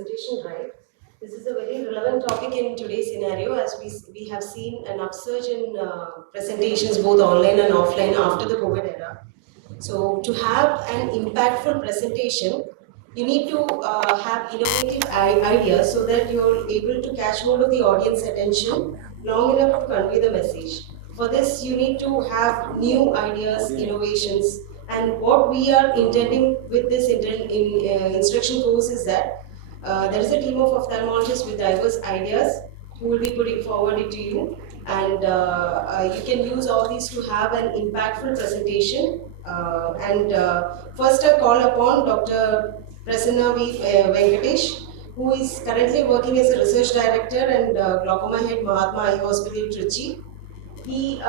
presentation right. This is a very relevant topic in today's scenario, as we have seen an upsurge in presentations both online and offline after the COVID era. So to have an impactful presentation, you need to have innovative ideas so that you're able to catch hold of the audience attention long enough to convey the message. For this, you need to have new ideas, innovations, and what we are intending with this instruction course is that there is a team of ophthalmologists with diverse ideas who will be putting forward it to you, and you can use all these to have an impactful presentation. First I call upon Dr. Prasanna Venkatesh, who is currently working as a research director and glaucoma head Mahatma Eye Hospital, Trichy. He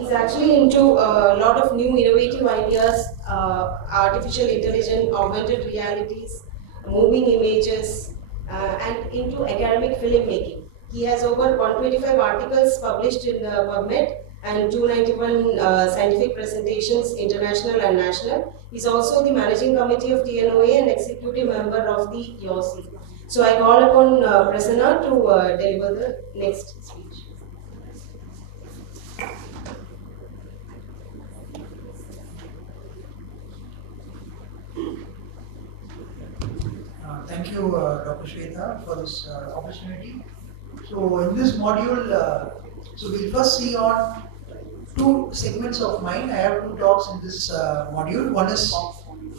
is actually into a lot of new innovative ideas, artificial intelligence, augmented realities, moving images, and into academic filmmaking. He has over 125 articles published in the PubMed and 291 scientific presentations, international and national. He's also the managing committee of TNOA and executive member of the AIOC. So I call upon Prasanna to deliver the next speech. Thank you, Dr. Swetha, for this opportunity. So in this module, so we'll first see on two segments of mine. I have two talks in this module. One is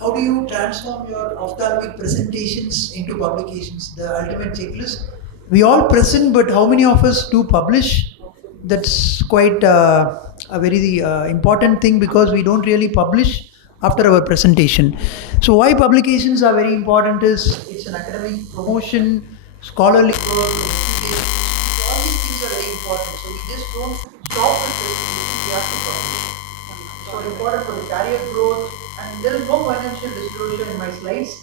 how do you transform your ophthalmic presentations into publications, the ultimate checklist. We all present, but how many of us do publish? That's quite a very important thing, because we don't really publish after our presentation. So why publications are very important is it's an academic promotion, scholarly work, reputation. All these things are very important. So we just don't stop with presentation, we have to publish. So important for the career growth, and there is no financial disclosure in my slides.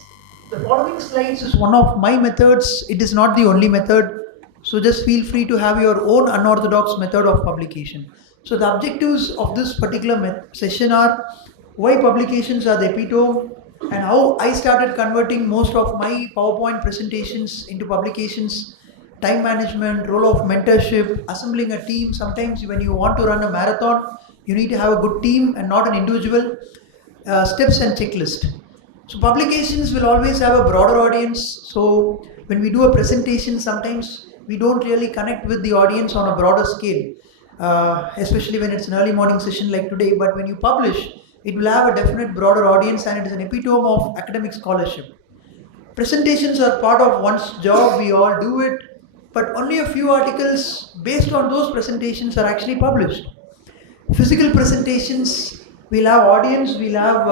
The following slides is one of my methods. It is not the only method. So just feel free to have your own unorthodox method of publication. So the objectives of this particular session are why publications are the epitome, and how I started converting most of my PowerPoint presentations into publications, time management, role of mentorship, assembling a team. Sometimes when you want to run a marathon, you need to have a good team and not an individual, steps and checklist. So publications will always have a broader audience. So when we do a presentation, sometimes we don't really connect with the audience on a broader scale, especially when it's an early morning session like today. But when you publish, it will have a definite broader audience, and it is an epitome of academic scholarship. Presentations are part of one's job, we all do it, but only a few articles based on those presentations are actually published. Physical presentations, we'll have audience, we'll have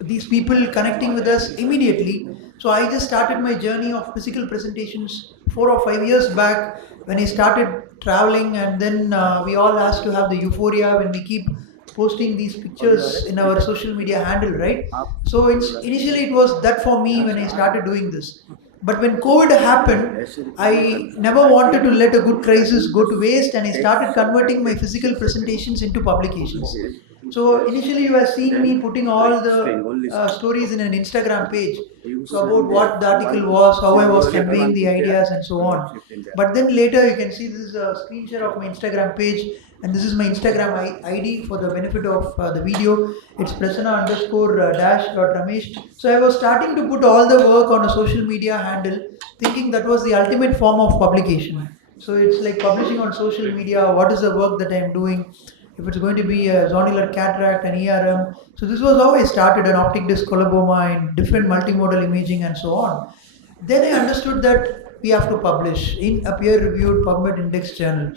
these people connecting with us immediately. So I just started my journey of physical presentations 4 or 5 years back when I started traveling, and then we all asked to have the euphoria when we keep posting these pictures in our social media handle, right? So initially it was that for me when I started doing this. But when COVID happened, I never wanted to let a good crisis go to waste, and I started converting my physical presentations into publications. So initially you have seen me putting all the stories in an Instagram page, so about what the article was, how I was conveying the ideas and so on. But then later you can see this is a screenshot of my Instagram page, and this is my Instagram ID for the benefit of the video. It's prasanna_dash.ramesh. So I was starting to put all the work on a social media handle, thinking that was the ultimate form of publication. So it's like publishing on social media, what is the work that I am doing, if it's going to be a zonular cataract, an ERM. So this was how I started, an optic disc coloboma in different multimodal imaging and so on. Then I understood that we have to publish in a peer-reviewed PubMed index journal.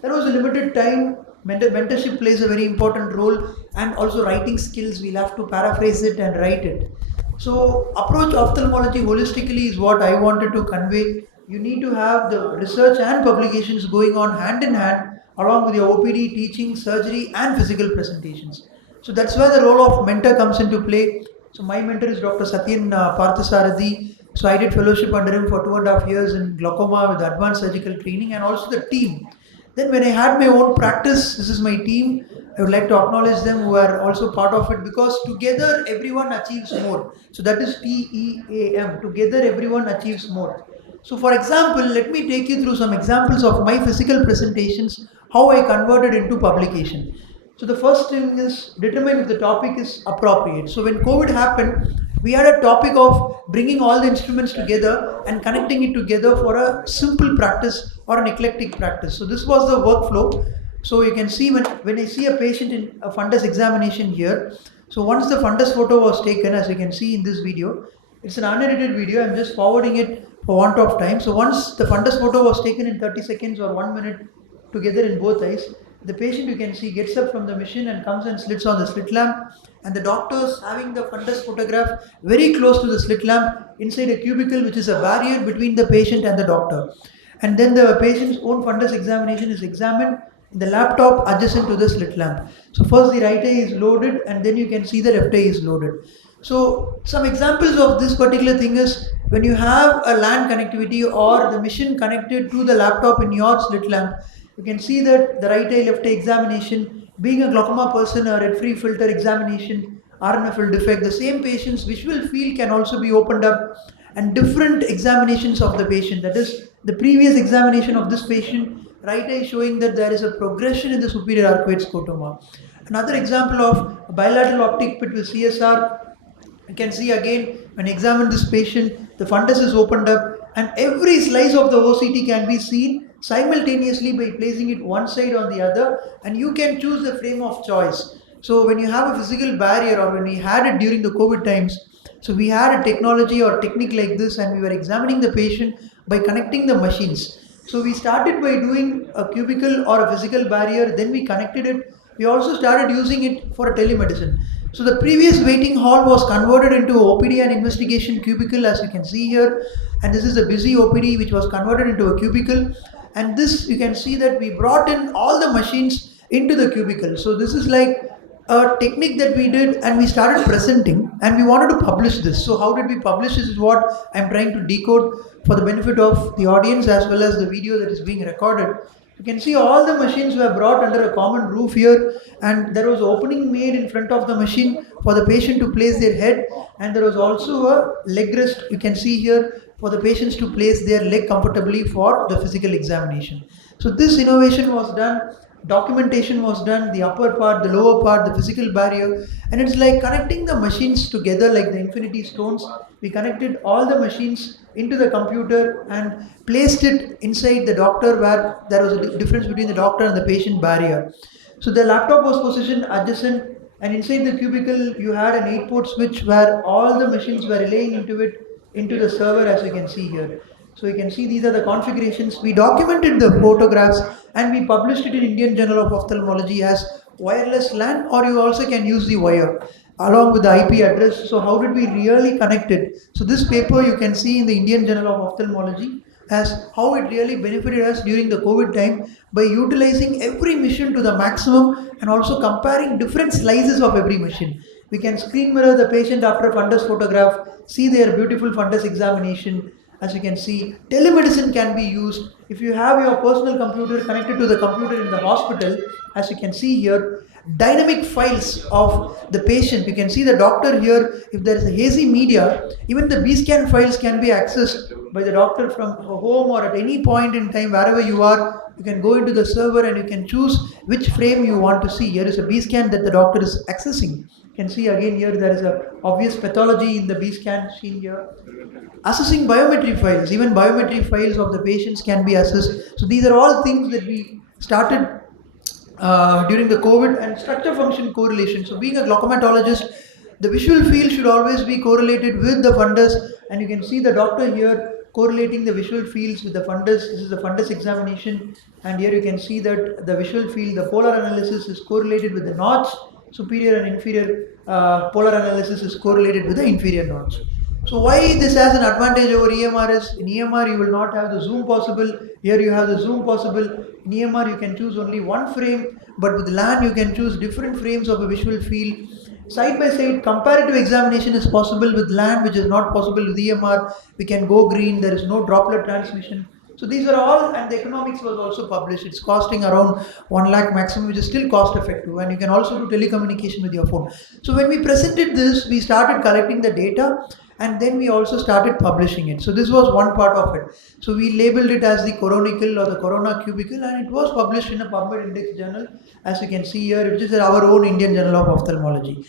There was a limited time. Mentorship plays a very important role, and also writing skills. We'll have to paraphrase it and write it. So approach ophthalmology holistically is what I wanted to convey. You need to have the research and publications going on hand in hand, along with your OPD, teaching, surgery and physical presentations. So that's where the role of mentor comes into play. So my mentor is Dr. Satyan Parthasarathi. So I did fellowship under him for 2.5 years in glaucoma with advanced surgical training, and also the team. Then when I had my own practice, this is my team. I would like to acknowledge them who are also part of it, because together everyone achieves more. So that is TEAM, together everyone achieves more. So for example, let me take you through some examples of my physical presentations, how I converted into publication. So the first thing is determine if the topic is appropriate. So when COVID happened, we had a topic of bringing all the instruments together and connecting it together for a simple practice or an eclectic practice. So this was the workflow. So you can see when I see a patient in a fundus examination here, so once the fundus photo was taken, as you can see in this video, it's an unedited video, I'm just forwarding it for want of time. So once the fundus photo was taken in 30 seconds or 1 minute together in both eyes, the patient, you can see, gets up from the machine and comes and slits on the slit lamp, and the doctors having the fundus photograph very close to the slit lamp inside a cubicle, which is a barrier between the patient and the doctor. And then the patient's own fundus examination is examined in the laptop adjacent to the slit lamp. So first the right eye is loaded, and then you can see the left eye is loaded. So some examples of this particular thing is when you have a LAN connectivity or the machine connected to the laptop in your slit lamp, you can see that the right eye left eye examination, being a glaucoma person, a red-free filter examination, RNFL defect, the same patient's visual field can also be opened up, and different examinations of the patient. That is, the previous examination of this patient, right eye showing that there is a progression in the superior arcuate scotoma. Another example of a bilateral optic pit with CSR, you can see again when I examine this patient, the fundus is opened up and every slice of the OCT can be seen simultaneously by placing it one side on the other, and you can choose the frame of choice. So when you have a physical barrier, or when we had it during the COVID times, so we had a technology or technique like this, and we were examining the patient by connecting the machines. So we started by doing a cubicle or a physical barrier, then we connected it. We also started using it for telemedicine. So the previous waiting hall was converted into OPD and investigation cubicle, as you can see here, and this is a busy OPD which was converted into a cubicle. And this, you can see that we brought in all the machines into the cubicle. So this is like a technique that we did, and we started presenting, and we wanted to publish this. So how did we publish this is what I'm trying to decode for the benefit of the audience as well as the video that is being recorded. You can see all the machines were brought under a common roof here, and there was an opening made in front of the machine for the patient to place their head, and there was also a leg rest, you can see here, for the patients to place their leg comfortably for the physical examination. So this innovation was done, documentation was done, the upper part, the lower part, the physical barrier, and it's like connecting the machines together like the infinity stones. We connected all the machines into the computer and placed it inside the doctor, where there was a difference between the doctor and the patient barrier. So the laptop was positioned adjacent, and inside the cubicle you had an 8-port switch where all the machines were relaying into the server, as you can see here. So you can see these are the configurations. We documented the photographs and we published it in Indian Journal of Ophthalmology as wireless LAN, or you also can use the wire along with the IP address. So how did we really connect it? So this paper you can see in the Indian Journal of Ophthalmology as how it really benefited us during the COVID time by utilizing every machine to the maximum and also comparing different slices of every machine. We can screen mirror the patient after a fundus photograph, see their beautiful fundus examination. As you can see, telemedicine can be used. If you have your personal computer connected to the computer in the hospital, as you can see here, dynamic files of the patient. You can see the doctor here. If there is a hazy media, even the B-scan files can be accessed by the doctor from home or at any point in time, wherever you are. You can go into the server and you can choose which frame you want to see. Here is a B-scan that the doctor is accessing. You can see again here there is a obvious pathology in the B-scan seen here. Assessing biometry files, even biometry files of the patients can be assessed. So these are all things that we started during the COVID. And structure function correlation. So being a glaucomatologist, the visual field should always be correlated with the fundus, and you can see the doctor here correlating the visual fields with the fundus. This is the fundus examination, and here you can see that the visual field, the polar analysis is correlated with the notch. Superior and inferior polar analysis is correlated with the inferior notch. So why this has an advantage over EMR is, in EMR you will not have the zoom possible, here you have the zoom possible. In EMR you can choose only one frame, but with LAN you can choose different frames of a visual field. Side by side comparative examination is possible with LAN, which is not possible with EMR. We can go green, there is no droplet transmission. So these are all, and the economics was also published. It's costing around 1 lakh maximum, which is still cost effective, and you can also do telecommunication with your phone. So when we presented this, we started collecting the data, and then we also started publishing it. So this was one part of it. So we labeled it as the Coronicle or the Corona Cubicle, and it was published in a PubMed Index journal, as you can see here, which is our own Indian Journal of Ophthalmology.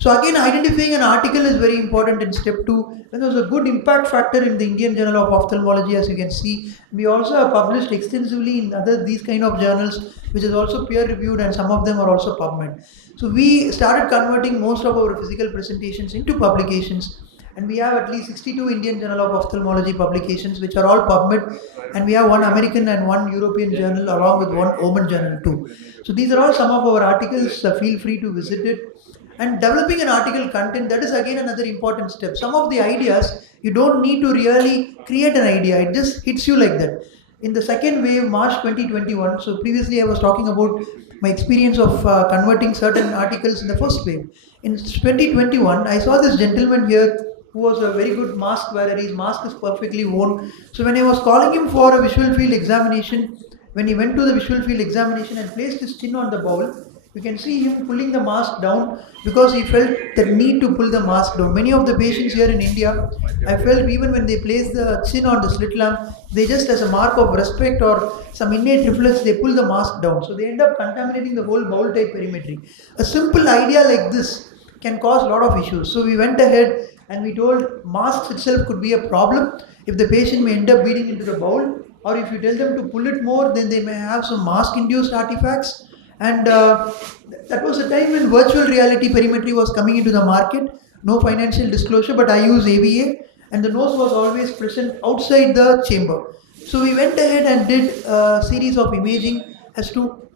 So again, identifying an article is very important in step 2. Then there's a good impact factor in the Indian Journal of Ophthalmology, as you can see. We also have published extensively in these kind of journals, which is also peer reviewed, and some of them are also PubMed. So we started converting most of our physical presentations into publications, and we have at least 62 Indian Journal of Ophthalmology publications, which are all PubMed, and we have one American and one European journal along with one Oman journal too. So these are all some of our articles. Feel free to visit it. And developing an article content, that is again another important step. Some of the ideas, you don't need to really create an idea, it just hits you like that. In the second wave, March 2021, so previously I was talking about my experience of converting certain articles in the first wave. In 2021, I saw this gentleman here who was a very good mask wearer. His mask is perfectly worn. So when I was calling him for a visual field examination, when he went to the visual field examination and placed his chin on the bowl, you can see him pulling the mask down because he felt the need to pull the mask down. Many of the patients here in India, I felt even when they place the chin on the slit lamp, they just as a mark of respect or some innate reflex, they pull the mask down. So they end up contaminating the whole bowl type perimetry. A simple idea like this can cause a lot of issues. So we went ahead and we told masks itself could be a problem if the patient may end up bleeding into the bowl, or if you tell them to pull it more, then they may have some mask induced artifacts. And that was a time when virtual reality perimetry was coming into the market. No financial disclosure, but I use AVA, and the nose was always present outside the chamber. So we went ahead and did a series of imaging as to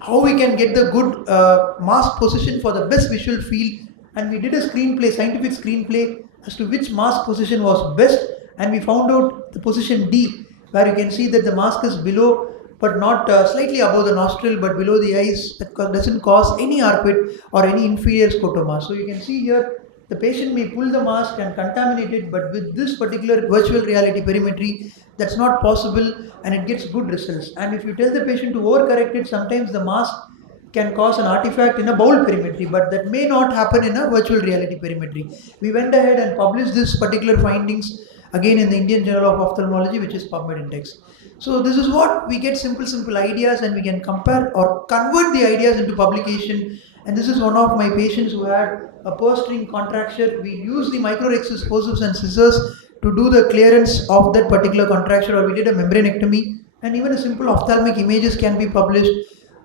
how we can get the good mask position for the best visual field, and we did a screenplay, scientific screenplay as to which mask position was best, and we found out the position D, where you can see that the mask is below, but not slightly above the nostril, but below the eyes. That doesn't cause any arcuate or any inferior scotoma. So you can see here, the patient may pull the mask and contaminate it, but with this particular virtual reality perimetry, that's not possible, and it gets good results. And if you tell the patient to overcorrect it, sometimes the mask can cause an artifact in a bowl perimetry, but that may not happen in a virtual reality perimetry. We went ahead and published this particular findings again in the Indian Journal of Ophthalmology, which is PubMed Index. So this is what we get, simple ideas, and we can compare or convert the ideas into publication. And this is one of my patients who had a purse string contracture. We used the microrhexis forceps and scissors to do the clearance of that particular contracture, or we did a membranectomy, and even a simple ophthalmic images can be published.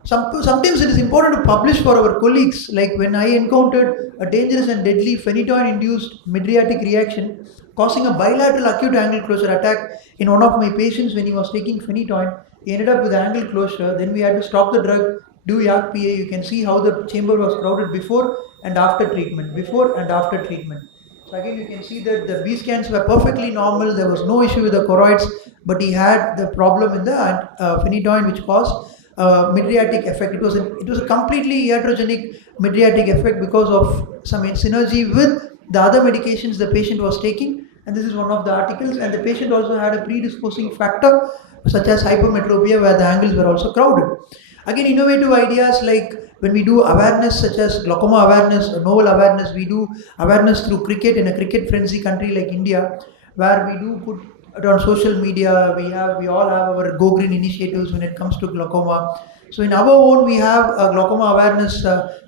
Sometimes it is important to publish for our colleagues, like when I encountered a dangerous and deadly phenytoin-induced mydriatic reaction causing a bilateral acute angle closure attack in one of my patients when he was taking phenytoin. He ended up with angle closure. Then we had to stop the drug, do YAG PA. You can see how the chamber was crowded before and after treatment. So again, you can see that the B scans were perfectly normal. There was no issue with the choroids, but he had the problem in the phenytoin, which caused mydriatic effect. It was a completely iatrogenic mydriatic effect because of some synergy with the other medications the patient was taking. And this is one of the articles. And the patient also had a predisposing factor such as hypermetropia, where the angles were also crowded. Again, innovative ideas like when we do awareness such as glaucoma awareness, novel awareness, we do awareness through cricket in a cricket frenzy country like India, where we do put it on social media. We all have our Go Green initiatives when it comes to glaucoma. So in our own, we have a glaucoma awareness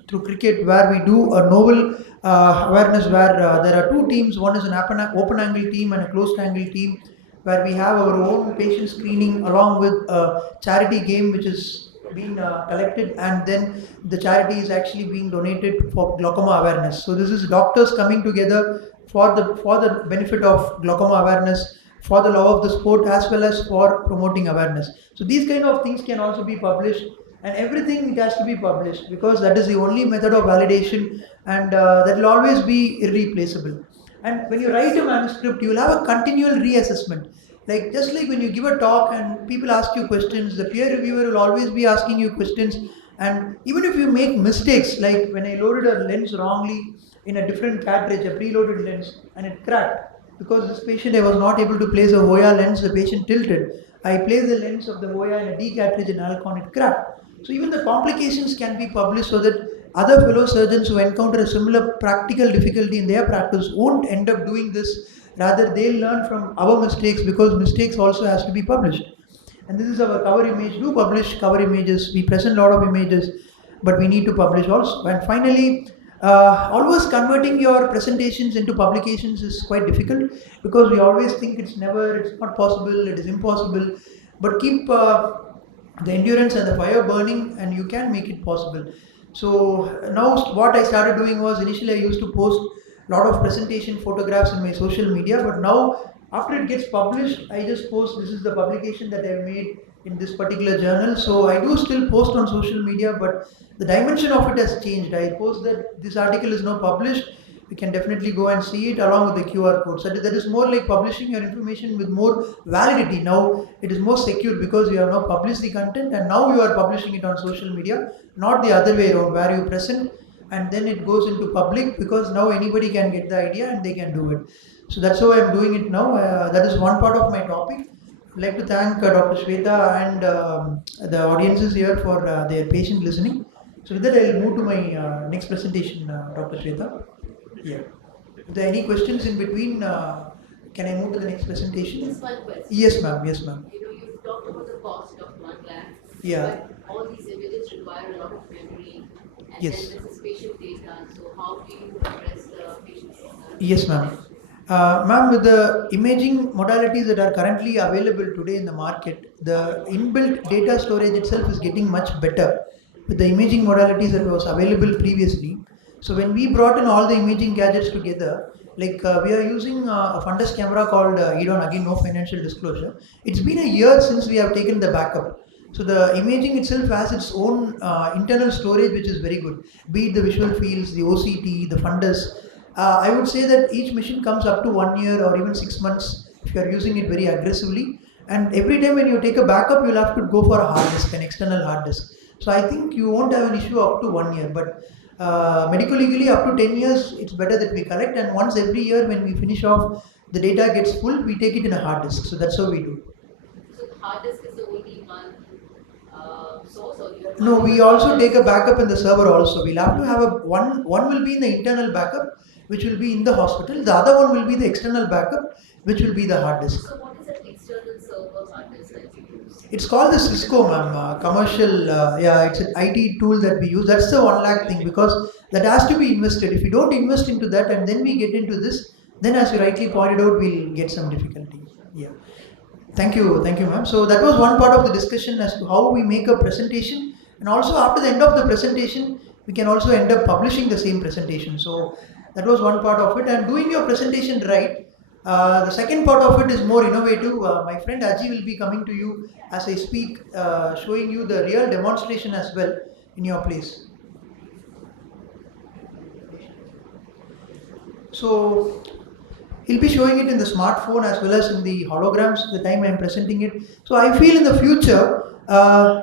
through cricket, where we do a novel awareness where there are two teams. One is an open angle team and a closed angle team, where we have our own patient screening along with a charity game which is being collected, and then the charity is actually being donated for glaucoma awareness. So this is doctors coming together for the benefit of glaucoma awareness, for the love of the sport, as well as for promoting awareness. So these kind of things can also be published, and everything it has to be published, because that is the only method of validation, and that will always be irreplaceable. And when you write a manuscript, you will have a continual reassessment. Like just like when you give a talk and people ask you questions, the peer reviewer will always be asking you questions. And even if you make mistakes, like when I loaded a lens wrongly in a different cartridge, a preloaded lens, and it cracked, because this patient, I was not able to place a Hoya lens, the patient tilted. I place the lens of the Voya in a D cartridge and Alcon, it cracked. So even the complications can be published so that other fellow surgeons who encounter a similar practical difficulty in their practice won't end up doing this. Rather, they'll learn from our mistakes, because mistakes also has to be published. And this is our cover image. Do publish cover images. We present a lot of images, but we need to publish also. And finally, always converting your presentations into publications is quite difficult, because we always think it's not possible, it is impossible. But keep the endurance and the fire burning, and you can make it possible. So now what I started doing was, initially I used to post a lot of presentation photographs in my social media, but now after it gets published, I just post, this is the publication that I made in this particular journal. So I do still post on social media, but the dimension of it has changed. I post that this article is now published. You can definitely go and see it along with the QR code. So that is more like publishing your information with more validity. Now it is more secure, because you have now published the content and now you are publishing it on social media, not the other way around, where you present and then it goes into public, because now anybody can get the idea and they can do it. So that's how I am doing it now. That is one part of my topic. I'd like to thank Dr. Swetha and the audiences here for their patient listening. So with that, I'll move to my next presentation, Dr. Swetha. Yeah. If there are any questions in between, can I move to the next presentation? Just one question. Yes, ma'am. Yes, ma'am. You've talked about the cost of 1 lakh. Yeah. But all these images require a lot of memory. And Yes. then this is patient data. So how do you address the patient's Yes, ma'am. Ma'am, with the imaging modalities that are currently available today in the market, the inbuilt data storage itself is getting much better with the imaging modalities that was available previously. So when we brought in all the imaging gadgets together, like we are using a fundus camera called EDON, again no financial disclosure. It's been a year since we have taken the backup. So the imaging itself has its own internal storage, which is very good. Be it the visual fields, the OCT, the fundus. I would say that each machine comes up to 1 year or even 6 months if you are using it very aggressively. And every time when you take a backup, you'll have to go for a hard disk, an external hard disk. So I think you won't have an issue up to 1 year. But medical legally up to 10 years, it's better that we collect. And once every year when we finish off, the data gets full, we take it in a hard disk. So that's how we do. So the hard disk is the only one source, or you have No, we also take a backup in the server also. We'll have to have one will be in the internal backup, which will be in the hospital. The other one will be the external backup, which will be the hard disk. So what is that external server hard disk that you use? It's called the Cisco, ma'am, commercial, it's an IT tool that we use. That's the 1 lakh thing, because that has to be invested. If you don't invest into that and then we get into this, then as you rightly pointed out, we'll get some difficulty. Yeah. Thank you, ma'am. So that was one part of the discussion as to how we make a presentation, and also after the end of the presentation, we can also end up publishing the same presentation. So that was one part of it. And doing your presentation right, the second part of it is more innovative. My friend Aji will be coming to you as I speak, showing you the real demonstration as well in your place. So he'll be showing it in the smartphone as well as in the holograms at the time I'm presenting it. So I feel in the future,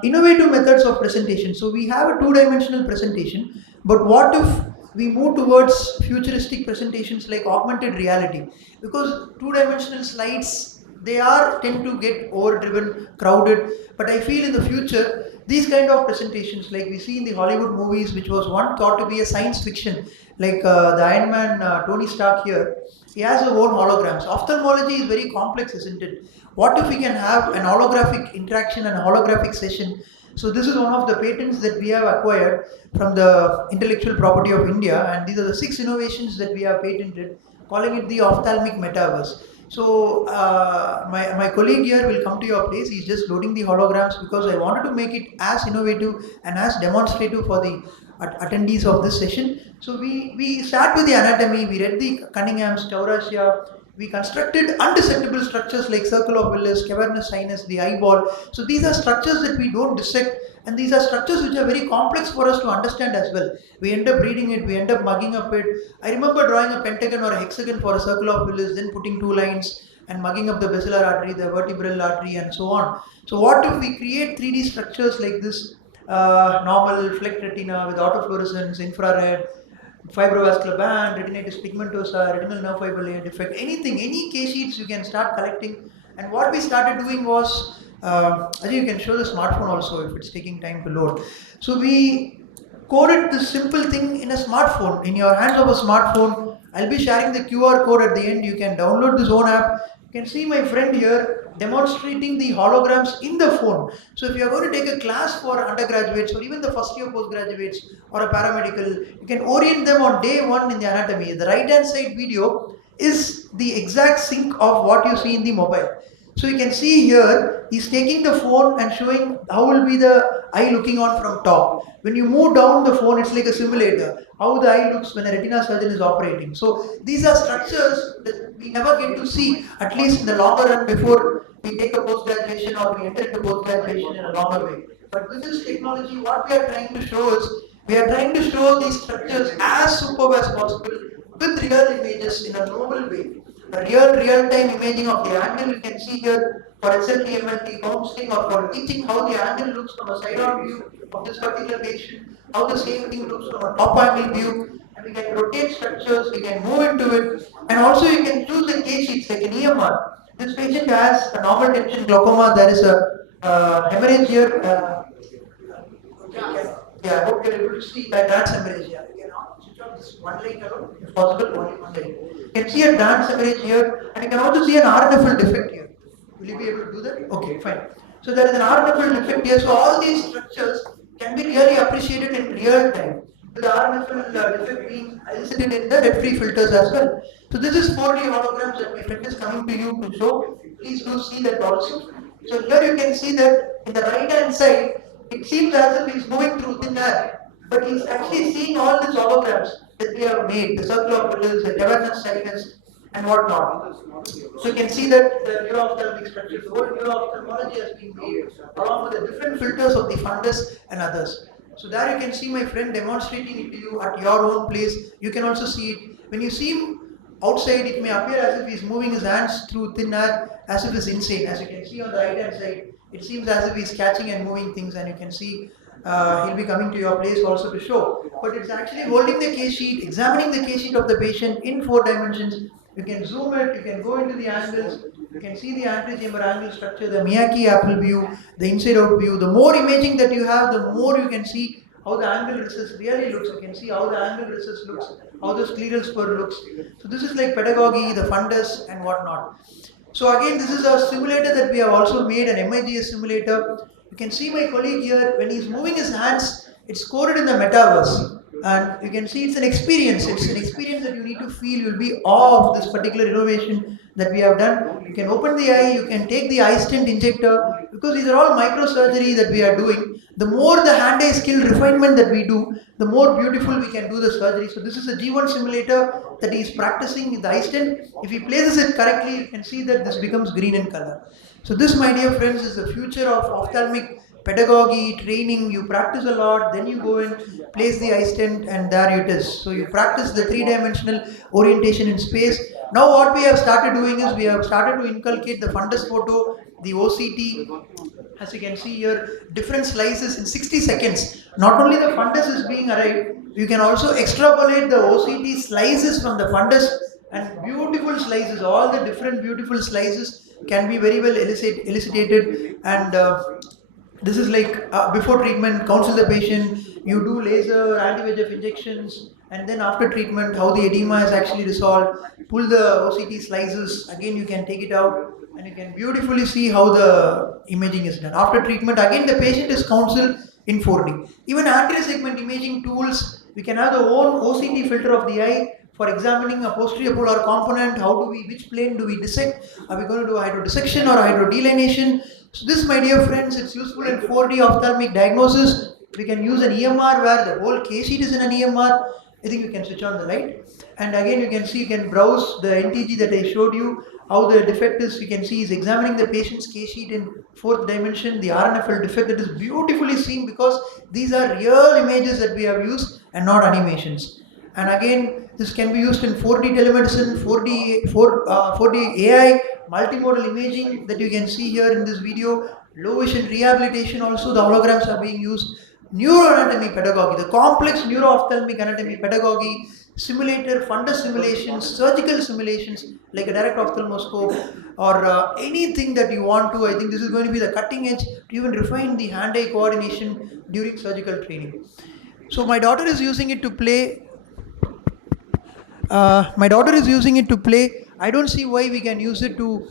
innovative methods of presentation. So we have a two-dimensional presentation, but what if we move towards futuristic presentations like augmented reality? Because two-dimensional slides, they tend to get overdriven, crowded, but I feel in the future, these kind of presentations like we see in the Hollywood movies, which was one thought to be a science fiction, like the Iron Man, Tony Stark here, he has his own holograms. Ophthalmology is very complex, isn't it? What if we can have an holographic interaction and a holographic session? So this is one of the patents that we have acquired from the intellectual property of India, and these are the 6 innovations that we have patented, calling it the ophthalmic metaverse. So my colleague here will come to your place. He's just loading the holograms because I wanted to make it as innovative and as demonstrative for the attendees of this session. So we start with the anatomy. We read the Cunningham's, Tauracea. We constructed undissectable structures like circle of Willis, cavernous sinus, the eyeball. So these are structures that we don't dissect, and these are structures which are very complex for us to understand as well. We end up reading it, we end up mugging up it. I remember drawing a pentagon or a hexagon for a circle of Willis, then putting 2 lines and mugging up the basilar artery, the vertebral artery, and so on. So what if we create 3D structures like this, normal, flecked retina with autofluorescence, infrared, fibrovascular band, retinitis pigmentosa, retinal nerve fiber layer defect, anything, any case sheets you can start collecting. And what we started doing was Ajay, you can show the smartphone also if it's taking time to load. So we coded this simple thing in a smartphone, in your hands of a smartphone. I'll be sharing the QR code at the end. You can download this own app. You can see my friend here demonstrating the holograms in the phone. So if you are going to take a class for undergraduates or even the first year postgraduates or a paramedical, you can orient them on day one in the anatomy. The right hand side video is the exact sync of what you see in the mobile. So you can see here, he's taking the phone and showing how will be the eye looking on from top. When you move down the phone, it's like a simulator, how the eye looks when a retina surgeon is operating. So these are structures that we never get to see, at least in the longer run before we take a post-graduation or we enter into post-graduation in a longer way. But with this technology, what we are trying to show is, we are trying to show these structures as superb as possible with real images in a novel way. A real-time imaging of the angle you can see here for SLT, MLT, counseling or for teaching how the angle looks from a side-on view of this particular patient, how the same thing looks from a top-angle view, and we can rotate structures, we can move into it, and also you can choose the case sheets like an EMR. This patient has a normal tension glaucoma, there is a hemorrhage here. Yeah, I hope you're able to see that dance hemorrhage here. You can switch off this one light alone, if possible, only one light. You can see a dance hemorrhage here, and you can also see an RNFL defect here. Will you be able to do that? Okay, fine. So there is an RNFL defect here. So all these structures can be really appreciated in real time. With the RNFL defect being elicited in the red-free filters as well. So this is 4D holograms that my friend is coming to you to show. Please do see that also. So here you can see that in the right-hand side, it seems as if he's moving through thin air, but he's actually seeing all these holograms that we have made, the circular pillars, the cavernous sinus, and whatnot. So you can see that the neuro-ophthalmic structure, the whole neuro-ophthalmology has been made along with the different filters of the fundus and others. So there you can see my friend demonstrating it to you at your own place. You can also see it. When you see him outside, it may appear as if he's moving his hands through thin air, as if he's insane. As you can see on the right hand side, it seems as if he's catching and moving things, and you can see he'll be coming to your place also to show. But it's actually holding the case sheet, examining the case sheet of the patient in 4 dimensions. You can zoom it, you can go into the angles, you can see the antechamber angle structure, the Miyake apple view, the inside out view. The more imaging that you have, the more you can see how the angle recess really looks. You can see how the angle recess looks, how the scleral spur looks. So this is like pedagogy, the fundus and whatnot. So again, this is a simulator that we have also made, an MIGS simulator. You can see my colleague here, when he's moving his hands, it's coded in the metaverse. And you can see it's an experience. It's an experience that you need to feel. You'll be awe of this particular innovation that we have done. You can open the eye, you can take the eye stent injector, because these are all microsurgery that we are doing. The more the hand-eye skill refinement that we do, the more beautiful we can do the surgery. So this is a G1 simulator that he is practicing with the eye stent. If he places it correctly, you can see that this becomes green in color. So this, my dear friends, is the future of ophthalmic pedagogy, training. You practice a lot, then you go and place the eye stent, and there it is. So you practice the 3-dimensional orientation in space. Now what we have started doing is, we have started to inculcate the fundus photo, the OCT. As you can see here, different slices in 60 seconds. Not only the fundus is being arrived, you can also extrapolate the OCT slices from the fundus, and beautiful slices, all the different beautiful slices can be very well elucidated. And this is like before treatment, counsel the patient, you do laser, anti-VEGF injections, and then after treatment, how the edema is actually resolved. Pull the OCT slices, again you can take it out, and you can beautifully see how the imaging is done. After treatment, again the patient is counseled in 4D. Even anterior segment imaging tools, we can have the own OCT filter of the eye for examining a posterior polar component. Which plane do we dissect? Are we going to do hydrodissection or hydrodelineation? So this, my dear friends, it's useful in 4D ophthalmic diagnosis. We can use an EMR where the whole case sheet is in an EMR. I think you can switch on the light. And again, you can see, you can browse the NTG that I showed you, how the defect is. You can see he's examining the patient's case sheet in 4th dimension, the RNFL defect that is beautifully seen, because these are real images that we have used and not animations. And again, this can be used in 4D telemedicine, 4D AI, multimodal imaging that you can see here in this video, low vision rehabilitation also, the holograms are being used, neuroanatomy pedagogy, the complex neuro-ophthalmic anatomy pedagogy, simulator, fundus simulations, surgical simulations like a direct ophthalmoscope or anything that you want to. I think this is going to be the cutting edge to even refine the hand-eye coordination during surgical training. So my daughter is using it to play. I don't see why we can use it to.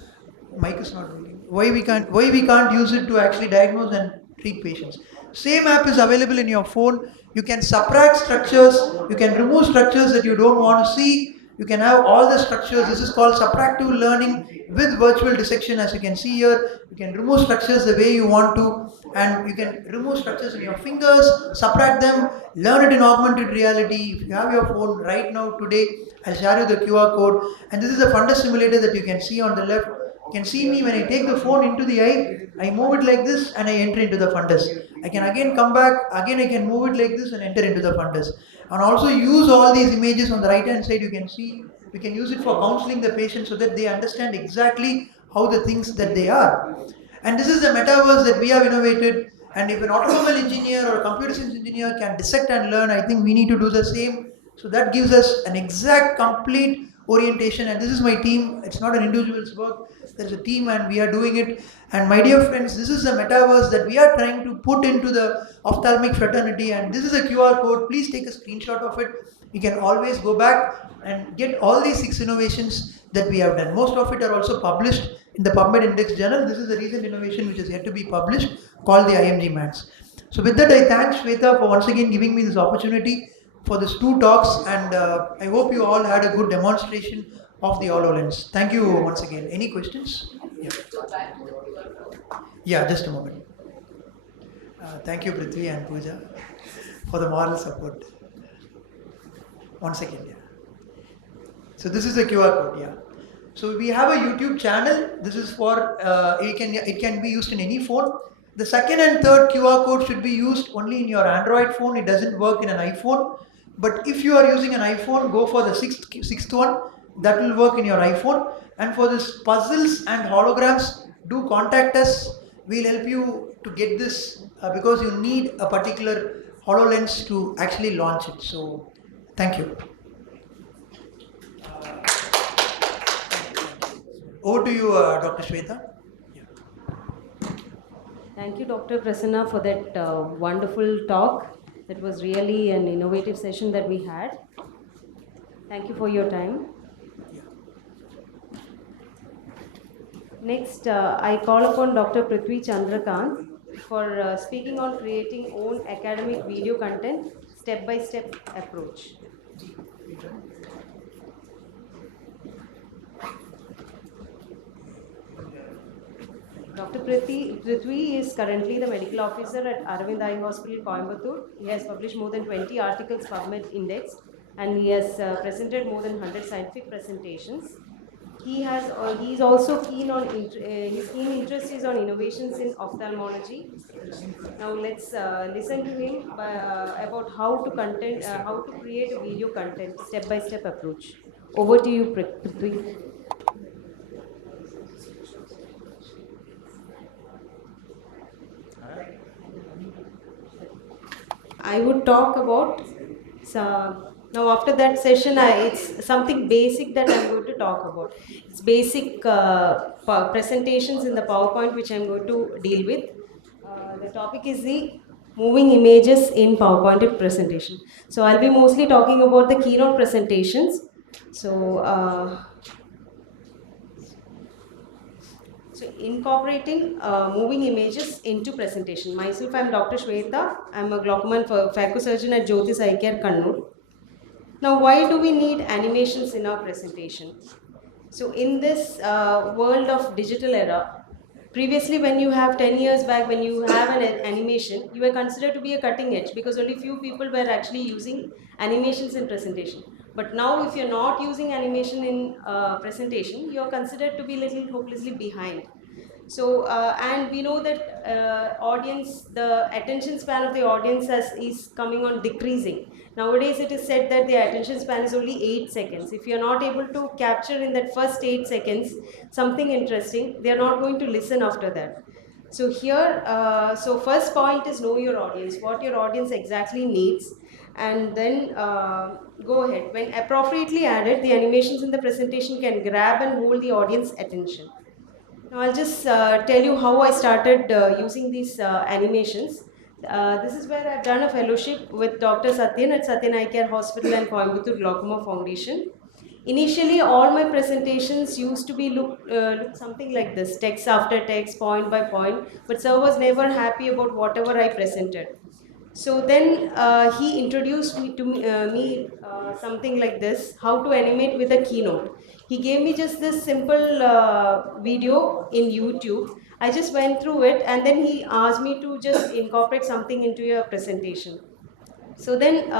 Mic is not working. Why we can't use it to actually diagnose and treat patients. Same app is available in your phone. You can subtract structures. You can remove structures that you don't want to see. You can have all the structures. This is called subtractive learning with virtual dissection. As you can see here, you can remove structures the way you want to, and you can remove structures in your fingers, subtract them, learn it in augmented reality. If you have your phone right now today, I'll share you the QR code, and this is a fundus simulator that you can see on the left. You can see me when I take the phone into the eye, I move it like this and I enter into the fundus. I can again come back, again I can move it like this and enter into the fundus. And also use all these images on the right hand side. You can see, we can use it for counseling the patient so that they understand exactly how the things that they are. And this is the metaverse that we have innovated. And if an automobile engineer or a computer science engineer can dissect and learn, I think we need to do the same. So that gives us an exact, complete orientation. And this is my team. It's not an individual's work. There's a team and we are doing it. And my dear friends, this is the metaverse that we are trying to put into the ophthalmic fraternity. And this is a QR code. Please take a screenshot of it. You can always go back and get all these 6 innovations that we have done. Most of it are also published in the PubMed Index journal. This is a recent innovation which is yet to be published called the IMG Mats. So with that, I thank Swetha for once again giving me this opportunity for these 2 talks, and I hope you all had a good demonstration of the HoloLens. Thank you once again. Any questions? Yeah, yeah, just a moment. Thank you, Prithvi and Pooja, for the moral support. 1 second. Yeah. So this is the QR code. Yeah. So we have a YouTube channel. This is for it can be used in any phone. The second and third QR code should be used only in your Android phone. It doesn't work in an iPhone. But if you are using an iPhone, go for the sixth one. That will work in your iPhone. And for this puzzles and holograms, do contact us. We'll help you to get this because you need a particular HoloLens to actually launch it. So thank you. Over to you, Dr. Swetha. Thank you, Dr. Prasanna, for that wonderful talk. That was really an innovative session that we had. Thank you for your time. Next, I call upon Dr. Prithvi Chandrakant for speaking on creating own academic video content, step-by-step approach. Dr. Prithvi is currently the medical officer at Aravind Eye Hospital, Coimbatore. He has published more than 20 articles PubMed Index, and he has presented more than 100 scientific presentations. He is also keen on his keen interest is on innovations in ophthalmology. Now let's listen to him about how to create a video content, step-by-step approach. Over to you, Prithvi. I would talk about now after that session it's something basic that I'm going to talk about. It's basic presentations in the PowerPoint which I'm going to deal with. The topic is the moving images in PowerPoint presentation. So I'll be mostly talking about the keynote presentations. So incorporating moving images into presentation. Myself, I'm Dr. Swetha. I'm a glaucoma and phacosurgeon at Jyotis Eye Care, Kannur. Now, why do we need animations in our presentation? So, in this world of digital era, previously when you have 10 years back, when you have an animation, you were considered to be a cutting edge because only few people were actually using animations in presentation. But now, if you're not using animation in presentation, you're considered to be little hopelessly behind. So, and we know that the attention span of the audience is coming on decreasing. Nowadays, it is said that the attention span is only 8 seconds. If you're not able to capture in that first 8 seconds something interesting, they're not going to listen after that. So here, so first point is know your audience, what your audience exactly needs. and then go ahead. When appropriately added, the animations in the presentation can grab and hold the audience attention. Now I'll just tell you how I started using these animations. This is where I've done a fellowship with Dr. Satyan at Satyan Eye Care Hospital and Coimbatore Glaucoma Foundation. Initially, all my presentations used to be look something like this, text after text, point by point, but sir was never happy about whatever I presented. So then he introduced me something like this, how to animate with a keynote. He gave me just this simple video in YouTube. I just went through it and then he asked me to just incorporate something into your presentation. So then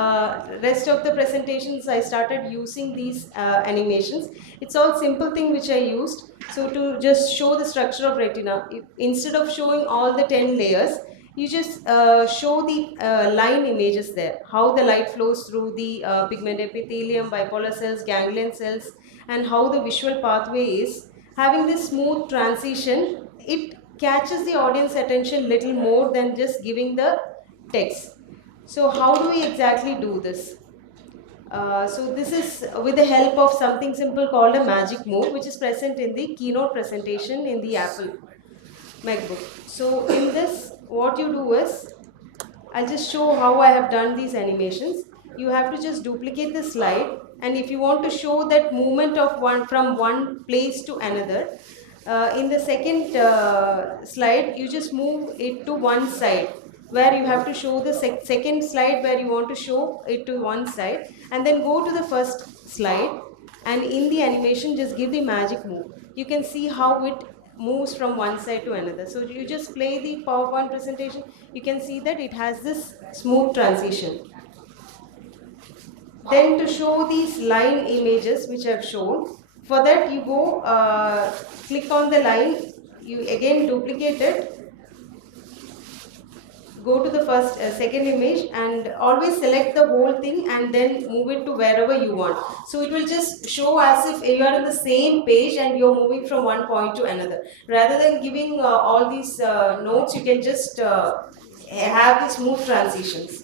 rest of the presentations I started using these animations. It's all simple thing which I used. So to just show the structure of retina, instead of showing all the 10 layers, you just show the line images there, how the light flows through the pigment epithelium, bipolar cells, ganglion cells, and how the visual pathway is. Having this smooth transition, it catches the audience attention little more than just giving the text. So how do we exactly do this? So this is with the help of something simple called a magic move, which is present in the keynote presentation in the Apple MacBook. So in this, what you do is, I'll just show how I have done these animations. You have to just duplicate the slide, and if you want to show that movement of from one place to another, in the second slide, you just move it to one side, where you have to show the second slide where you want to show it to one side, and then go to the first slide, and in the animation just give the magic move. You can see how it moves from one side to another. So you just play the PowerPoint presentation, you can see that it has this smooth transition. Then to show these line images which I have shown, for that you go click on the line, you again duplicate it, go to the first second image, and always select the whole thing and then move it to wherever you want. So it will just show as if you are on the same page and you are moving from one point to another. Rather than giving all these notes, you can just have the smooth transitions.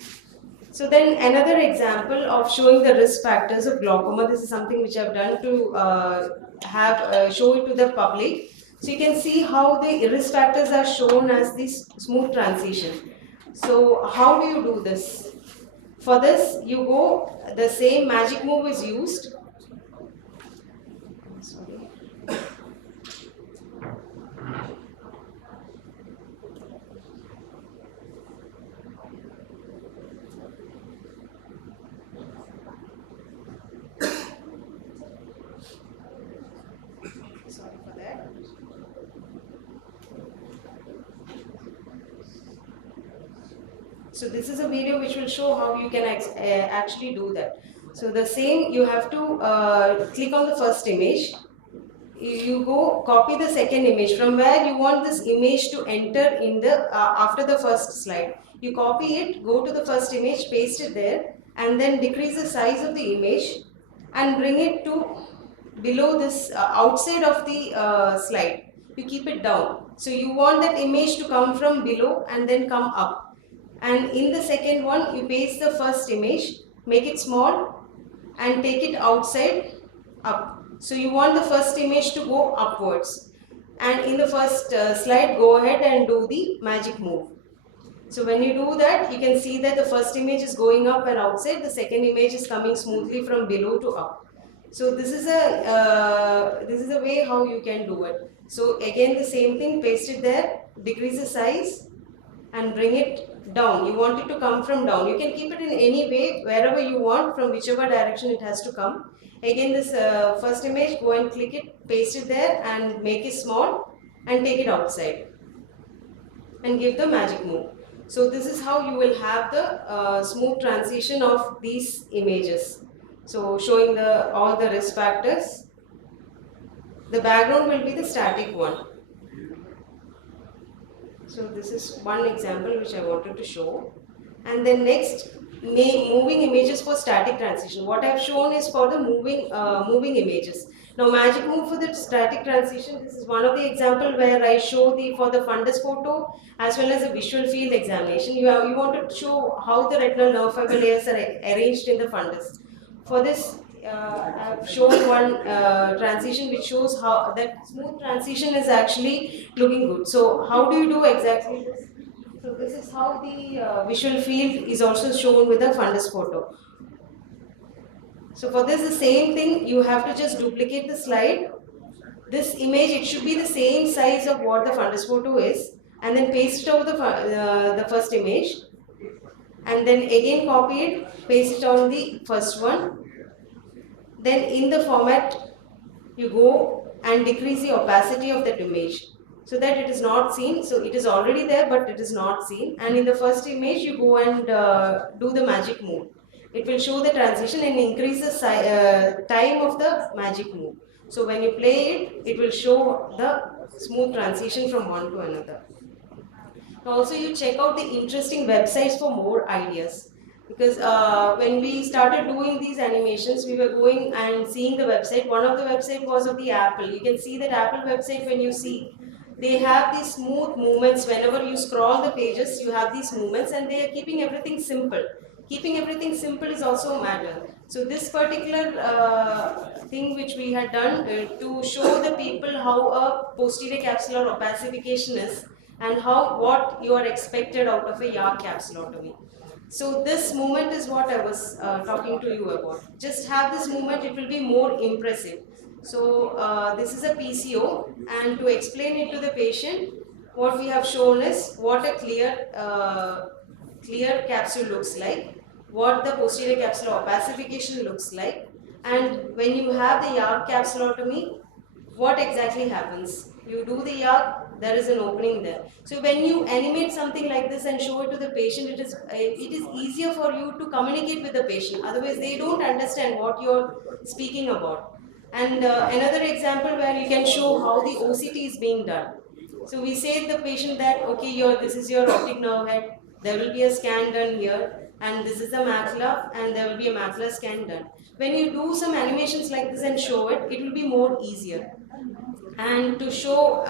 So then another example of showing the risk factors of glaucoma. This is something which I have done to show it to the public. So you can see how the risk factors are shown as this smooth transition. So how do you do this? For this, you go, the same magic move is used. Sorry. Sorry for that. So this is a video which will show how you can actually do that. So the same, you have to click on the first image. You go copy the second image from where you want this image to enter in the after the first slide. You copy it, go to the first image, paste it there, and then decrease the size of the image and bring it to below this outside of the slide. You keep it down. So you want that image to come from below and then come up. And in the second one, you paste the first image, make it small and take it outside up. So you want the first image to go upwards. And in the first slide, go ahead and do the magic move. So when you do that, you can see that the first image is going up and outside, the second image is coming smoothly from below to up. So this is a way how you can do it. So again the same thing, paste it there, decrease the size and bring it down. You want it to come from down. You can keep it in any way, wherever you want, from whichever direction it has to come. Again this first image, go and click it, paste it there and make it small and take it outside and give the magic move. So this is how you will have the smooth transition of these images. So showing all the risk factors. The background will be the static one. So this is one example which I wanted to show. And then next, moving images for static transition. What I have shown is for the moving images. Now magic move for the static transition, this is one of the example where I show for the fundus photo as well as a visual field examination. You want to show how the retinal nerve fiber layers are arranged in the fundus. For this, I have shown one transition which shows how that smooth transition is actually looking good. So how do you do exactly this? So this is how the visual field is also shown with the fundus photo. So for this, the same thing, you have to just duplicate the slide. This image, it should be the same size of what the fundus photo is, and then paste it over the first image, and then again copy it, paste it on the first one. Then in the format, you go and decrease the opacity of that image so that it is not seen. So it is already there, but it is not seen. And in the first image, you go and do the magic move. It will show the transition and increase the time of the magic move. So when you play it, it will show the smooth transition from one to another. Also, you check out the interesting websites for more ideas. Because when we started doing these animations, we were going and seeing the website. One of the website was of the Apple. You can see that Apple website, when you see, they have these smooth movements. Whenever you scroll the pages, you have these movements, and they are keeping everything simple. Keeping everything simple is also a matter. So this particular thing which we had done to show the people how a posterior capsular opacification is and what you are expected out of a YAG capsulotomy. So this movement is what I was talking to you about. Just have this movement, it will be more impressive. So this is a PCO, and to explain it to the patient, what we have shown is what a clear capsule looks like, what the posterior capsular opacification looks like, and when you have the YAG capsulotomy, what exactly happens. You do the YAG, there is an opening there. So when you animate something like this and show it to the patient, it is easier for you to communicate with the patient. Otherwise, they don't understand what you're speaking about. And another example where you can show how the OCT is being done. So we say to the patient that, okay, this is your optic nerve head, there will be a scan done here, and this is the macula, and there will be a macular scan done. When you do some animations like this and show it, it will be more easier. And to show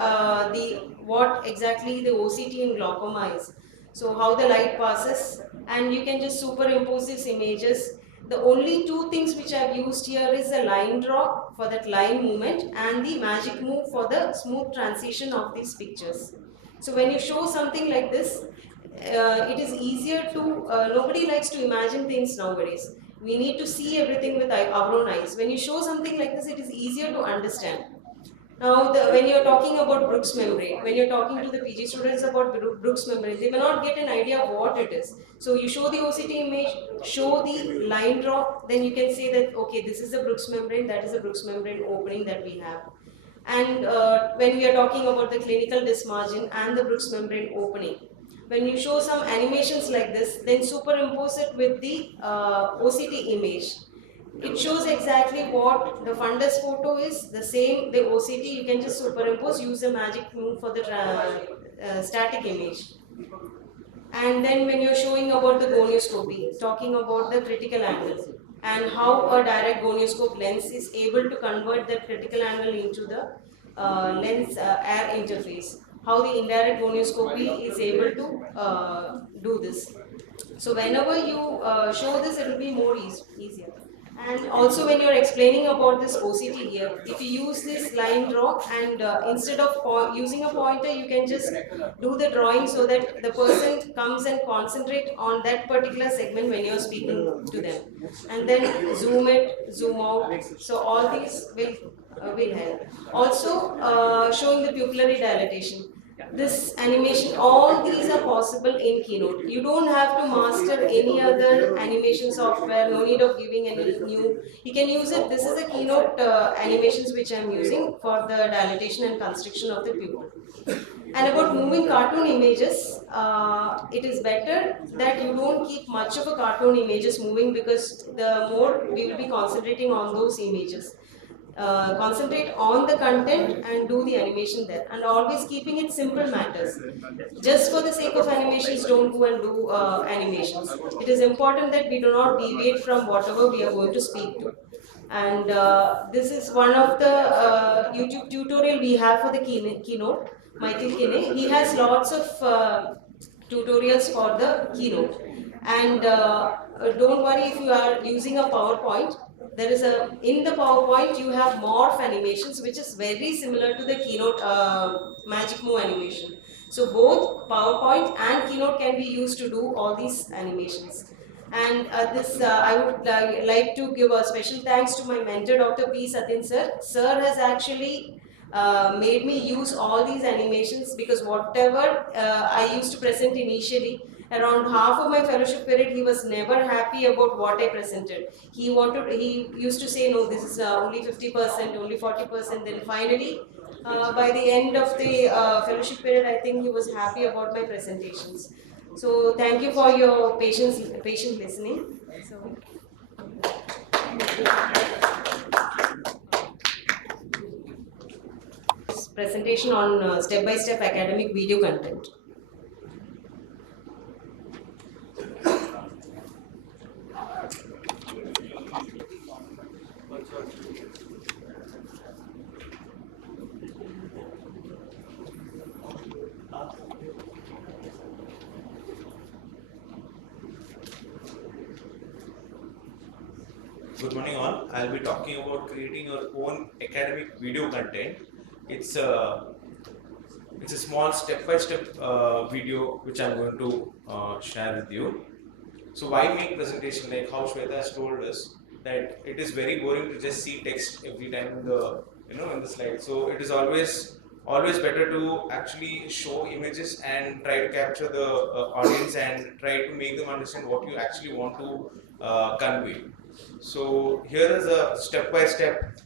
what exactly the OCT in glaucoma is. So how the light passes, and you can just superimpose these images. The only two things which I have used here is the line draw for that line movement and the magic move for the smooth transition of these pictures. So when you show something like this, it is easier to, nobody likes to imagine things nowadays. We need to see everything with our own eyes. When you show something like this, it is easier to understand. Now, when you're talking about Brooks membrane, when you're talking to the PG students about Brooks membrane, they may not get an idea of what it is. So you show the OCT image, show the line draw, then you can say that, okay, this is the Brooks membrane, that is the Brooks membrane opening that we have. And when we are talking about the clinical disc margin and the Brooks membrane opening, when you show some animations like this, then superimpose it with the OCT image. It shows exactly what the fundus photo is, the same, the OCT, you can just superimpose, use the magic move for the static image. And then when you're showing about the gonioscopy, talking about the critical angle and how a direct gonioscope lens is able to convert that critical angle into the lens air interface. How the indirect gonioscopy is able to do this. So whenever you show this, it will be more easier. And also when you are explaining about this OCT here, if you use this line draw and instead of using a pointer, you can just do the drawing so that the person comes and concentrate on that particular segment when you are speaking to them. And then zoom it, zoom out. So all these will help. Also showing the pupillary dilatation. This animation, all these are possible in Keynote. You don't have to master any other animation software, no need of giving any new. You can use it. This is the Keynote animations which I am using for the dilatation and constriction of the pupil. And about moving cartoon images, it is better that you don't keep much of a cartoon images moving, because the more we will be concentrating on those images. Concentrate on the content and do the animation there, and always keeping it simple matters. Just for the sake of animations, don't go and do animations. It is important that we do not deviate from whatever we are going to speak to. And this is one of the YouTube tutorial we have for the keynote. Michael Kinney, he has lots of tutorials for the keynote. And don't worry if you are using a PowerPoint. There is in the PowerPoint you have morph animations, which is very similar to the keynote magic move animation. So both PowerPoint and keynote can be used to do all these animations. And I would like to give a special thanks to my mentor, Dr. P. Satin sir. Sir has actually made me use all these animations, because whatever I used to present initially, around half of my fellowship period, he was never happy about what I presented. He used to say, no, this is only 50%, only 40%. Then finally, by the end of the fellowship period, I think he was happy about my presentations. So thank you for your patient listening. So, presentation on step-by-step academic video content. Good morning all. I'll be talking about creating your own academic video content. It's a small step-by-step video which I'm going to share with you. So why make presentation? Like how Swetha has told us that it is very boring to just see text every time in the in the slide. So it is always better to actually show images and try to capture the audience and try to make them understand what you actually want to convey. So here is a step-by-step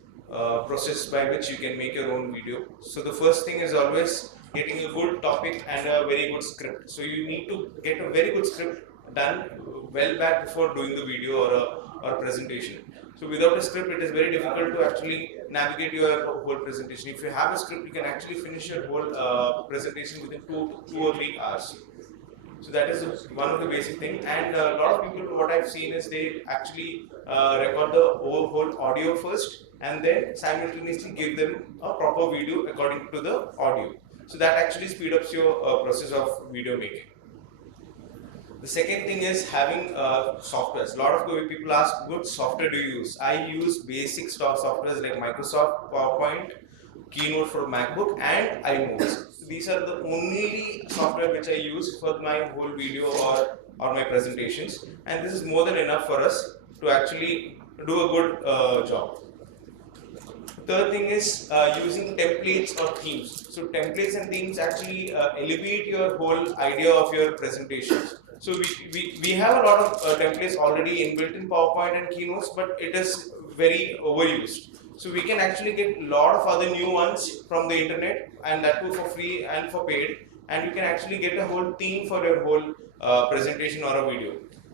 process by which you can make your own video. So the first thing is always getting a good topic and a very good script. So you need to get a very good script done well back before doing the video or presentation. So without a script, it is very difficult to actually navigate your whole presentation. If you have a script, you can actually finish your whole presentation within 2 or 3 hours. So that is one of the basic things. And a lot of people, what I've seen is they actually record the whole audio first and then simultaneously give them a proper video according to the audio. So that actually speeds up your process of video making. The second thing is having softwares. A lot of people ask, what software do you use? I use basic softwares like Microsoft PowerPoint, Keynote for MacBook, and iMovie. These are the only software which I use for my whole video or my presentations, and this is more than enough for us to actually do a good job. Third thing is using templates or themes. So templates and themes actually elevate your whole idea of your presentations. So we have a lot of templates already inbuilt in PowerPoint and Keynotes, but it is very overused. So we can actually get a lot of other new ones from the internet, and that too for free and for paid, and you can actually get a whole theme for your whole presentation or a video.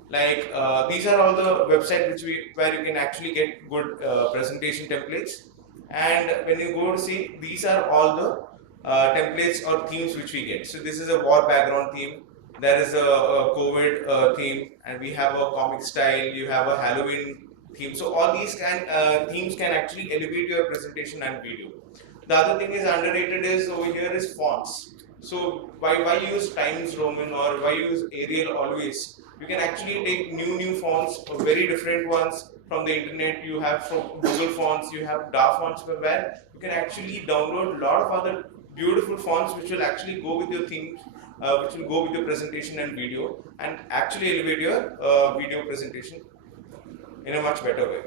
Like these are all the websites where you can actually get good presentation templates, and when you go to see, these are all the templates or themes which we get. So this is a war background theme, there is a COVID theme, and we have a comic style, you have a Halloween theme. So all these themes can actually elevate your presentation and video. The other thing is underrated is over here is fonts. So why use Times Roman or why use Arial always? You can actually take new fonts, very different ones from the internet. You have from Google fonts, you have DAW fonts, where you can actually download a lot of other beautiful fonts which will actually go with your themes, which will go with your presentation and video, and actually elevate your video presentation in a much better way.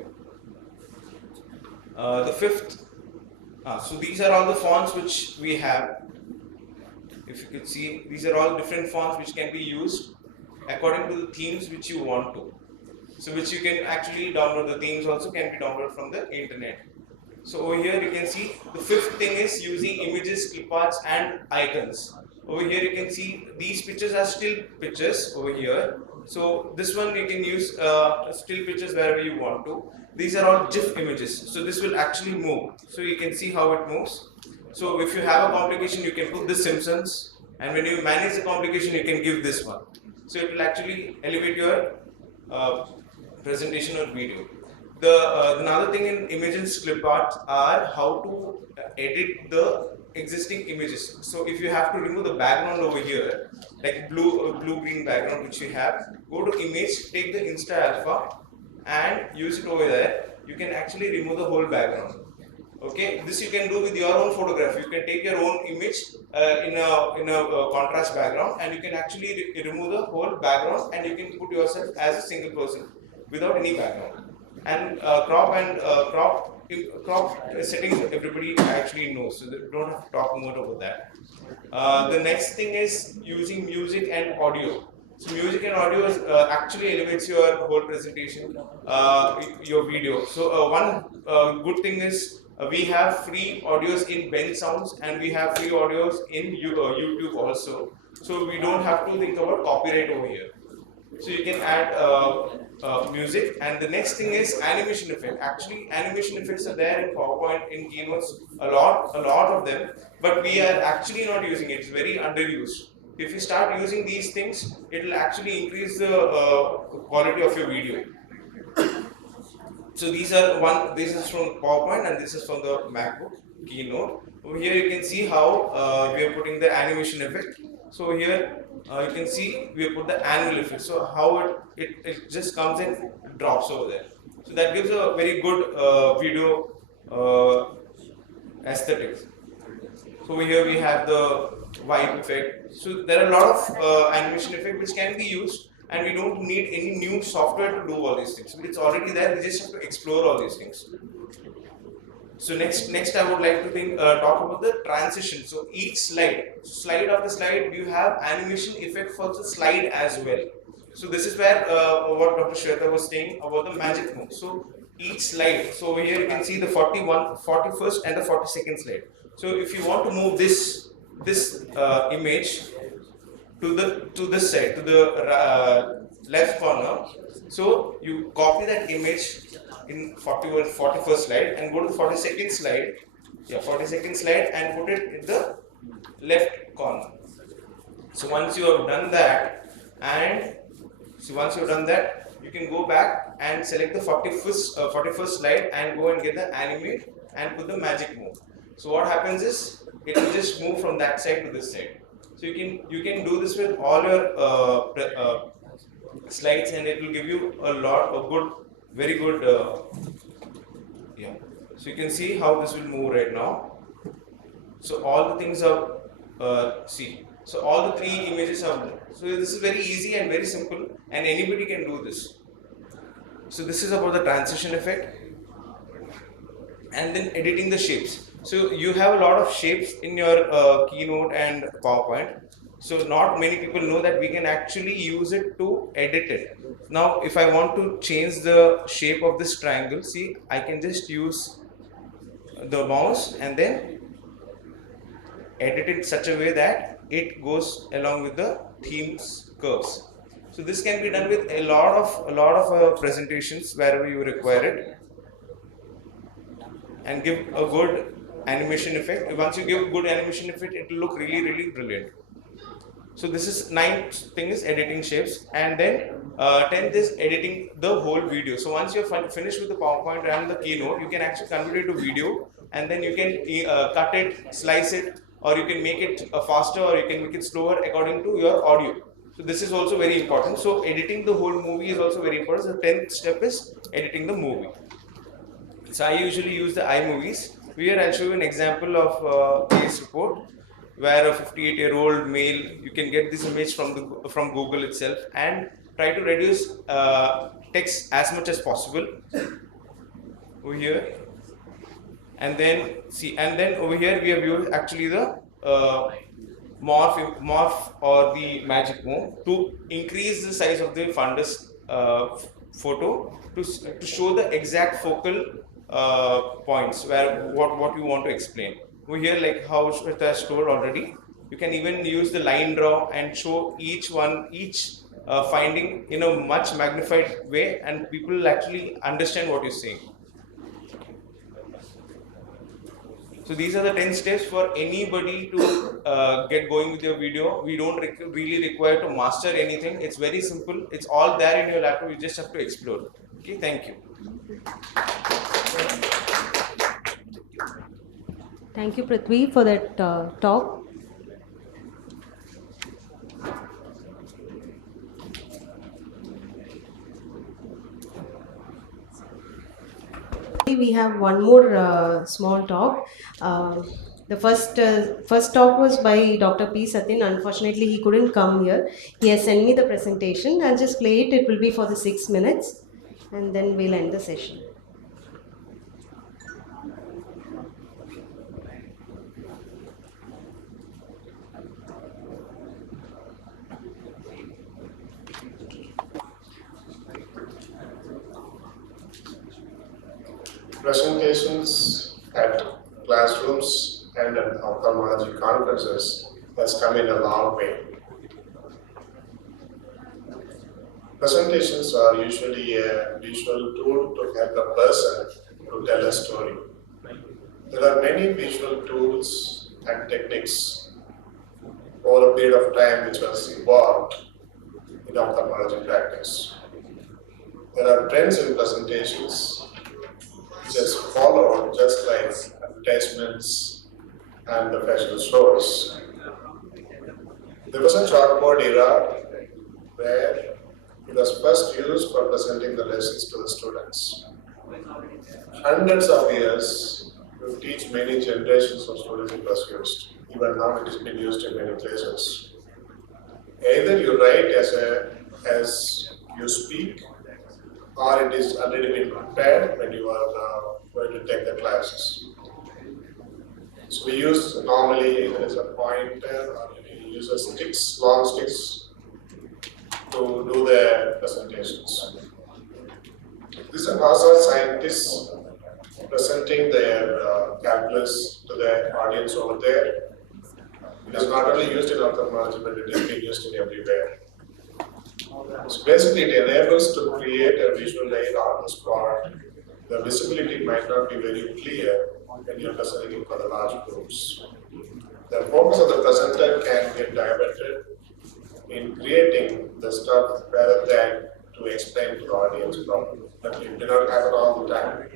The fifth, so these are all the fonts which we have. If you could see, these are all different fonts which can be used according to the themes which you want to. So which you can actually download. The themes also can be downloaded from the internet. So over here you can see the fifth thing is using images, clip arts and icons. Over here you can see these pictures are still pictures over here. So this one you can use still pictures wherever you want to. These are all GIF images. So this will actually move. So you can see how it moves. So if you have a complication, you can put the Simpsons, and when you manage the complication, you can give this one. So it will actually elevate your presentation or video. Another thing in image and clip art are how to edit the existing images. So if you have to remove the background over here, like blue-green background which you have, go to image, take the Insta Alpha and use it over there. You can actually remove the whole background. Okay, this you can do with your own photograph. You can take your own image in a contrast background, and you can actually remove the whole background, and you can put yourself as a single person without any background. And crop settings everybody actually knows, so they don't have to talk more about that. The next thing is using music and audio. So music and audio actually elevates your whole presentation, your video. So one good thing is we have free audios in Ben Sounds, and we have free audios in YouTube also. So we don't have to think about copyright over here. So you can add music, and the next thing is animation effect. Actually, animation effects are there in PowerPoint, in keynotes, a lot of them, but we are actually not using it. It's very underused. If you start using these things, it will actually increase the quality of your video. So this is from PowerPoint, and this is from the MacBook keynote. Over here you can see how we are putting the animation effect. So here you can see we have put the angle effect. So how it just comes and drops over there. So that gives a very good video aesthetics. So over here we have the vibe effect. So there are a lot of animation effect which can be used, and we don't need any new software to do all these things. It's already there. We just have to explore all these things. So next I would like to talk about the transition. So each slide after slide, you have animation effect for the slide as well. So this is where what Dr. Swetha was saying about the magic move. So each slide. So over here you can see the 41st and the 42nd slide. So if you want to move this image to this side, to the left corner, so you copy that image in 41st slide and go to the 42nd slide. Yeah, 42nd slide, and put it in the left corner. So once you have done that, you can go back and select the 41st slide and go and get the animate and put the magic move. So what happens is it will just move from that side to this side. So you can do this with all your slides, and it will give you very good. Yeah. So you can see how this will move right now. So all the things are So all the three images are there. So this is very easy and very simple, and anybody can do this. So this is about the transition effect, and then editing the shapes. So you have a lot of shapes in your keynote and PowerPoint. So not many people know that we can actually use it to edit it. Now if I want to change the shape of this triangle, see, I can just use the mouse and then edit it in such a way that it goes along with the theme's curves. So this can be done with a lot of presentations wherever you require it, and give a good animation effect. Once you give good animation effect, it will look really brilliant. So this is 9th thing is editing shapes, and then 10th is editing the whole video. So once you're finished with the PowerPoint and the keynote, you can actually convert it to video, and then you can cut it, slice it, or you can make it faster, or you can make it slower according to your audio. So this is also very important. So editing the whole movie is also very important. So the 10th step is editing the movie. So I usually use the iMovies. Here I'll show you an example of a case report where a 58-year-old male, you can get this image from Google itself and try to reduce text as much as possible over here. And then over here we have used actually the morph or the magic move to increase the size of the fundus photo to show the exact focal points where what you want to explain. Over here, like how Swetha has told already, you can even use the line draw and show each finding in a much magnified way, and people will actually understand what you're saying. So these are the 10 steps for anybody to get going with your video. We don't really require to master anything. It's very simple. It's all there in your laptop. You just have to explore. Okay, thank you. Thank you, Prithvi, for that talk. We have one more small talk. The first talk was by Dr. P. Satyan. Unfortunately, he couldn't come here. He has sent me the presentation. I'll just play it. It will be for the 6 minutes, and then we'll end the session. Presentations at classrooms and at ophthalmology conferences has come in a long way. Presentations are usually a visual tool to help a person to tell a story. There are many visual tools and techniques over a period of time which was evolved in ophthalmology practice. There are trends in presentations just followed, just like advertisements and the fashion shows. There was a chalkboard era where it was first used for presenting the lessons to the students. Hundreds of years to teach many generations of students it was used. Even now it has been used in many places. Either you write as you speak, or it is already been prepared when you are going to take the classes. So we use normally there is a pointer or we use a sticks, long sticks to do the presentations. These are also scientists presenting their calculus to the audience over there. It is not only used in ophthalmology, but it is being used in everywhere. So basically, it enables to create a visual aid on the spot. The visibility might not be very clear when you're presenting it for the large groups. The focus of the presenter can get diverted in creating the stuff rather than to explain to the audience properly. But it may not happen all the time.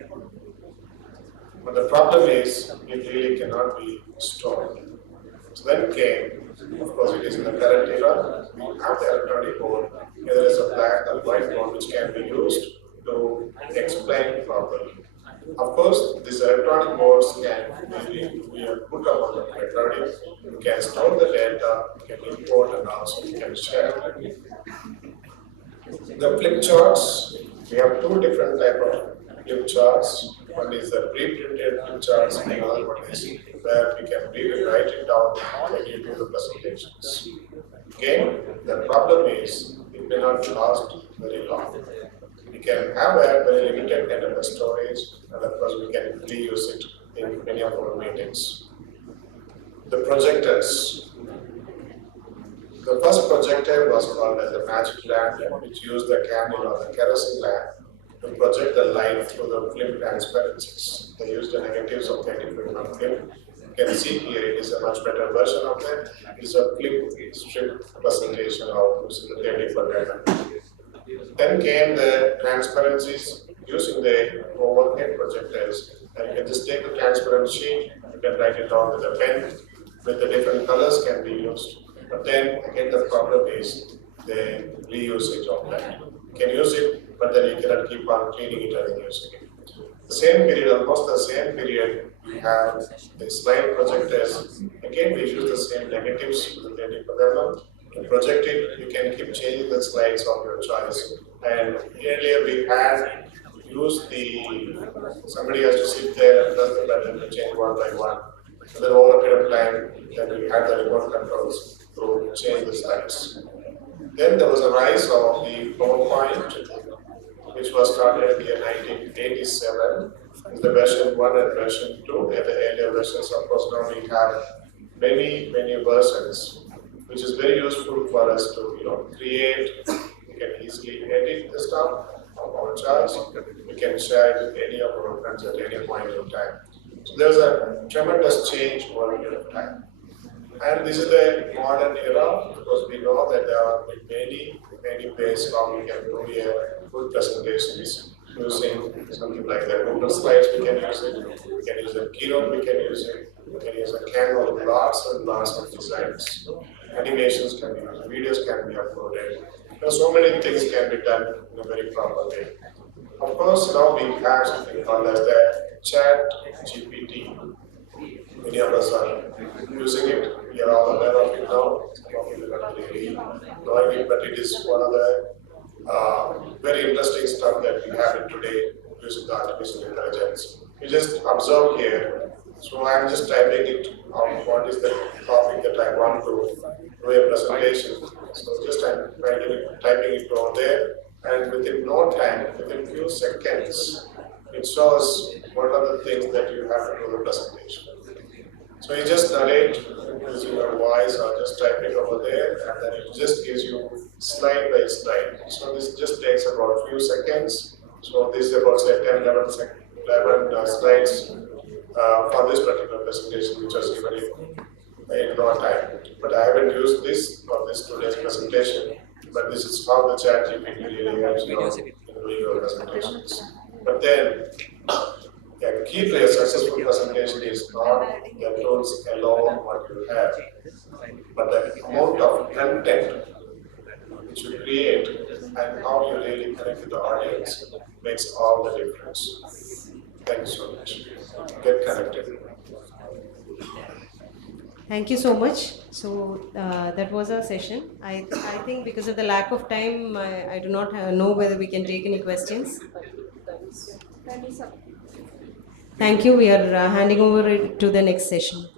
But the problem is, it really cannot be stored. So then came, of course, it is in the current era, we have the electronic board. There is a black or white board which can be used to explain properly. Of course, these electronic boards can be put up on the electronic. You can store the data, you can import, and also you can share. The flip charts, we have two different types of flip charts. One is the pre-printed flip charts, and the other one is where we can really write it down when you do the presentations. Again, the problem is it may not last very long. We can have a very limited kind of a storage, and of course we can reuse it in many of our meetings. The projectors. The first projector was called as the magic lamp, which used the candle or the kerosene lamp to project the light through the film transparencies. They used the negatives of 30mm film. You can see here it is a much better version of that. It is a flip strip presentation of using the 30mm. Then came the transparencies using the overhead projectors. And you can just take the transparent sheet, you can write it down with a pen, with the different colors can be used. But then again the problem is the reusage of that. You can use it, but then you cannot keep on cleaning it and using it. The same period, almost the same period, we have the slide projectors. Again, we use the same negatives with the 30mm. To project it, you can keep changing the slides of your choice. And earlier we had used somebody has to sit there and press the button to change one by one. So then over a period of time, then we had the remote controls to change the slides. Then there was a rise of the PowerPoint, which was started in the year 1987. The version 1 and version 2, and the earlier versions, of course, now we have many versions, which is very useful for us to create. We can easily edit the stuff of our charts. We can share it with any of our friends at any point in time. So there's a tremendous change over a period of time. And this is the modern era, because we know that there are many ways how we can do good presentations. using something like that. Google Slides, we can use it. We can use a Keynote, we can use it. We can use a Canva with lots and lots of designs. Animations can be used, videos can be uploaded. So many things can be done in a very proper way. Of course, now we have something called as the Chat GPT. Many of us are using it. We are all aware of it now. Some of you are not really knowing it, but it is one of the very interesting stuff that we have in today using the artificial intelligence. You just observe here. So I'm just typing it out. What is the topic that I want to do a presentation? So just I'm typing it over there, and within no time, within few seconds, it shows what are the things that you have to do the presentation. So you just narrate using your voice or just type it over there, and then it just gives you slide by slide. So this just takes about a few seconds. So this is about say 10, 11 slides for this particular presentation, which was given in no time. But I haven't used this for this today's presentation. But this is how the Chat GPT really helps you in doing your presentations. But then, the key to a successful presentation is not the tools alone what you have, but the amount of content which you create and how you really connect with the audience makes all the difference. Thank you so much. Get connected. Thank you so much. So that was our session. I think because of the lack of time, I do not know whether we can take any questions. Thank you. We are handing over it to the next session.